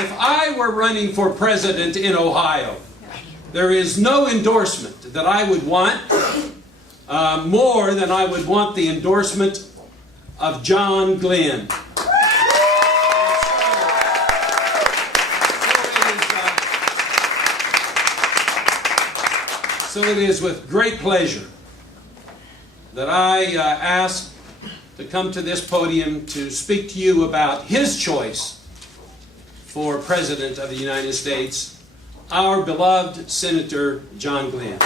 If I were running for president in Ohio, there is no endorsement that I would want more than I would want the endorsement of John Glenn. So it is with great pleasure that I ask to come to this podium to speak to you about his choice for President of the United States, our beloved Senator John Glenn.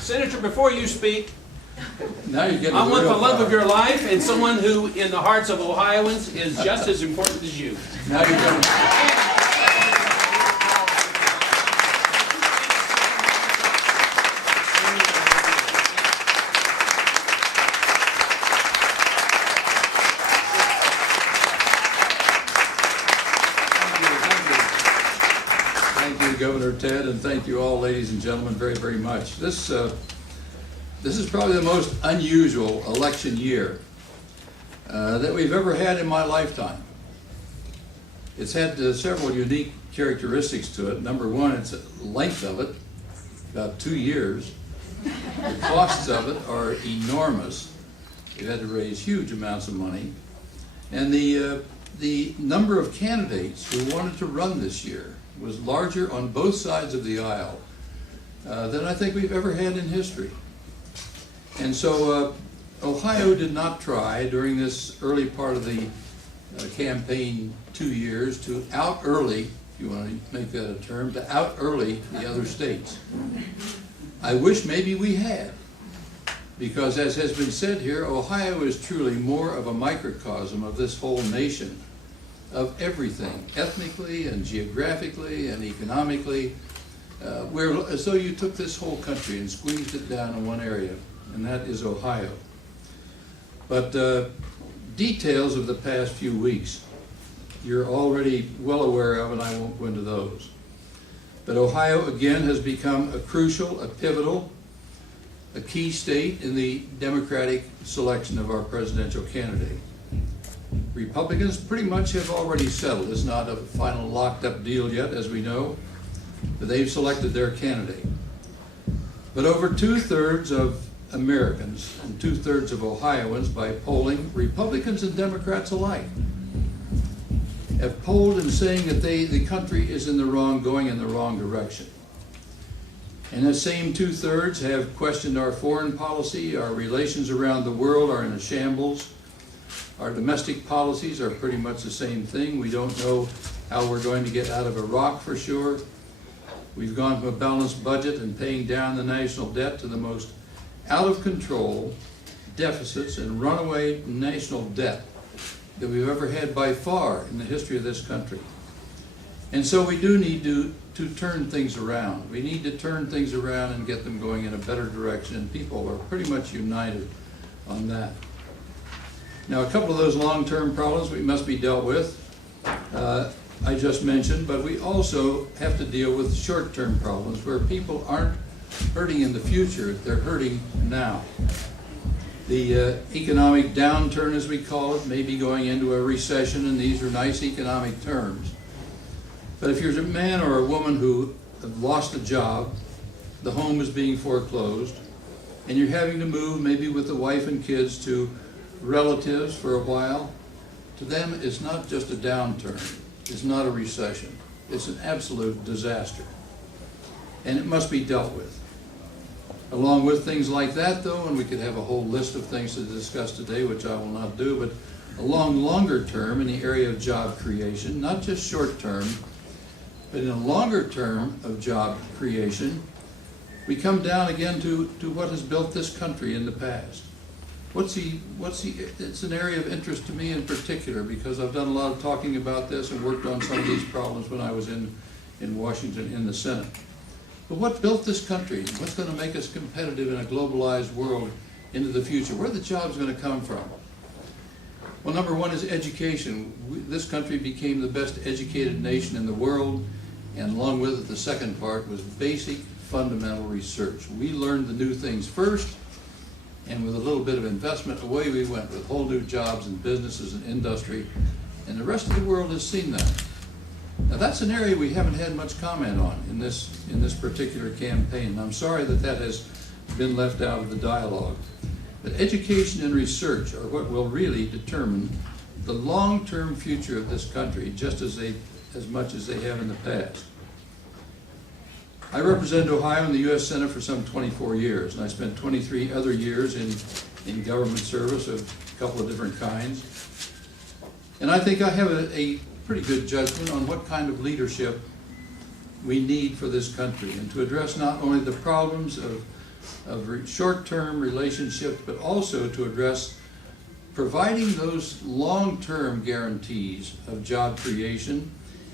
Senator, before you speak, now you're getting I want the love far. of your life and someone who, in the hearts of Ohioans, is just as important as you. Now you're getting Thank you, Governor Ted, and thank you all, ladies and gentlemen, very, very much. This is probably the most unusual election year that we've ever had in my lifetime. It's had several unique characteristics to it. Number one, it's the length of it, about 2 years. The costs of it are enormous. We've had to raise huge amounts of money. And the number of candidates who wanted to run this year was larger on both sides of the aisle than I think we've ever had in history. And so Ohio did not try during this early part of the campaign 2 years to out early, if you want to make that a term, to out early the other states. I wish maybe we had, because as has been said here, Ohio is truly more of a microcosm of this whole nation, of everything, ethnically and geographically and economically, as though you took this whole country and squeezed it down in one area, and that is Ohio. But details of the past few weeks, you're already well aware of, and I won't go into those. But Ohio, again, has become a crucial, a pivotal, a key state in the Democratic selection of our presidential candidate. Republicans pretty much have already settled. It's not a final locked up deal yet, as we know, but they've selected their candidate. But over 2/3 of Americans and 2/3 of Ohioans, by polling, Republicans and Democrats alike, have polled in saying that the country is going in the wrong direction. And the same 2/3 have questioned our foreign policy, our relations around the world are in a shambles. Our domestic policies are pretty much the same thing. We don't know how we're going to get out of Iraq for sure. We've gone from a balanced budget and paying down the national debt to the most out of control deficits and runaway national debt that we've ever had by far in the history of this country. And so we do need to turn things around. We need to turn things around and get them going in a better direction, and people are pretty much united on that. Now, a couple of those long-term problems we must be dealt with, I just mentioned, but we also have to deal with short-term problems where people aren't hurting in the future, they're hurting now. The economic downturn, as we call it, may be going into a recession, and these are nice economic terms. But if you're a man or a woman who have lost a job, the home is being foreclosed, and you're having to move maybe with the wife and kids to relatives for a while, to them it's not just a downturn, it's not a recession, it's an absolute disaster. And it must be dealt with. Along with things like that, though, and we could have a whole list of things to discuss today, which I will not do, but along longer term in the area of job creation, not just short term, but in a longer term of job creation, we come down again to what has built this country in the past. It's an area of interest to me in particular, because I've done a lot of talking about this and worked on some of these problems when I was in in Washington in the Senate. But what built this country? What's going to make us competitive in a globalized world into the future? Where are the jobs going to come from? Well, number one is education. This country became the best educated nation in the world, and along with it, the second part was basic fundamental research. We learned the new things first, and with a little bit of investment, away we went with whole new jobs and businesses and industry, and the rest of the world has seen that. Now that's an area we haven't had much comment on in this particular campaign, and I'm sorry that that has been left out of the dialogue. But education and research are what will really determine the long-term future of this country, just as much as they have in the past. I represented Ohio in the U.S. Senate for some 24 years, and I spent 23 other years in government service of a couple of different kinds. And I think I have a pretty good judgment on what kind of leadership we need for this country, and to address not only the problems of short-term relationships, but also to address providing those long-term guarantees of job creation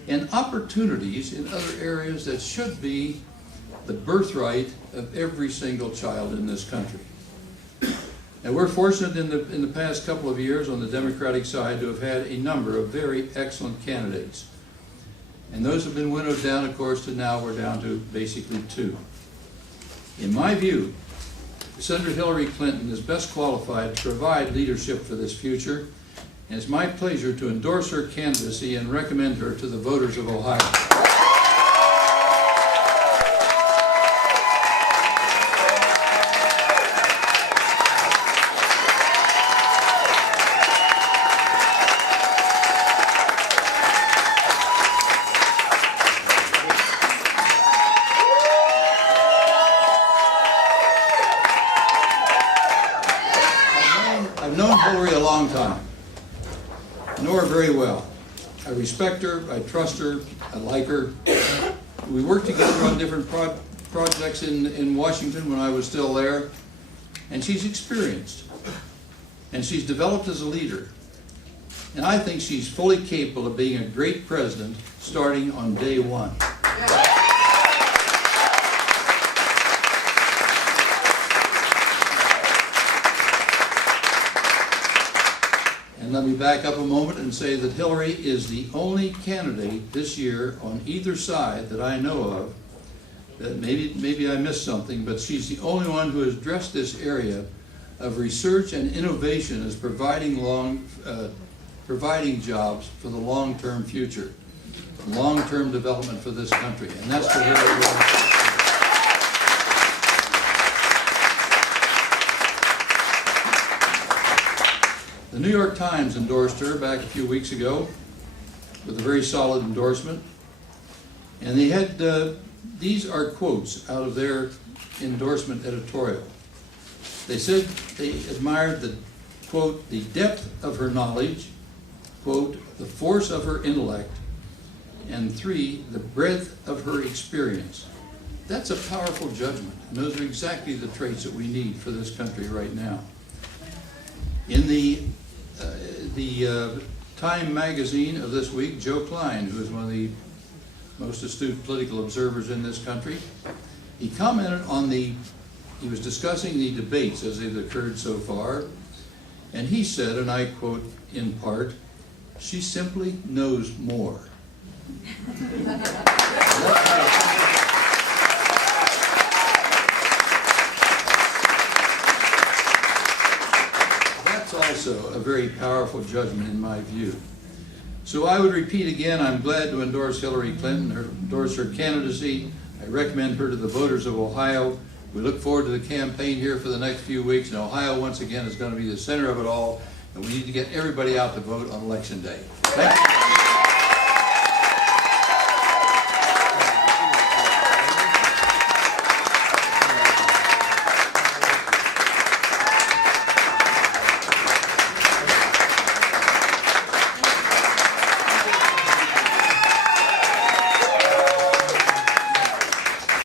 and opportunities in other areas that should be the birthright of every single child in this country. And we're fortunate in the past couple of years on the Democratic side to have had a number of very excellent candidates. And those have been winnowed down, of course, to now we're down to basically two. In my view, Senator Hillary Clinton is best qualified to provide leadership for this future, and it's my pleasure to endorse her candidacy and recommend her to the voters of Ohio. I've known Hillary a long time. I know her very well. I respect her, I trust her, I like her. We worked together on different projects in Washington when I was still there, and she's experienced. And she's developed as a leader. And I think she's fully capable of being a great president starting on day one. And let me back up a moment and say that Hillary is the only candidate this year on either side that I know of, that maybe I missed something, but she's the only one who has addressed this area of research and innovation as providing jobs for the long-term future, long-term development for this country. And that's for Hillary. The New York Times endorsed her back a few weeks ago with a very solid endorsement. And they had, these are quotes out of their endorsement editorial. They said they admired the, quote, the depth of her knowledge, quote, the force of her intellect, and 3, the breadth of her experience. That's a powerful judgment, and those are exactly the traits that we need for this country right now. In the Time magazine of this week, Joe Klein, who is one of the most astute political observers in this country, he commented on he was discussing the debates as they've occurred so far, and he said, and I quote in part, "She simply knows more." Also a very powerful judgment in my view. So I would repeat again, I'm glad to endorse Hillary Clinton, endorse her candidacy. I recommend her to the voters of Ohio. We look forward to the campaign here for the next few weeks, and Ohio once again is going to be the center of it all, and we need to get everybody out to vote on Election Day. Thank you.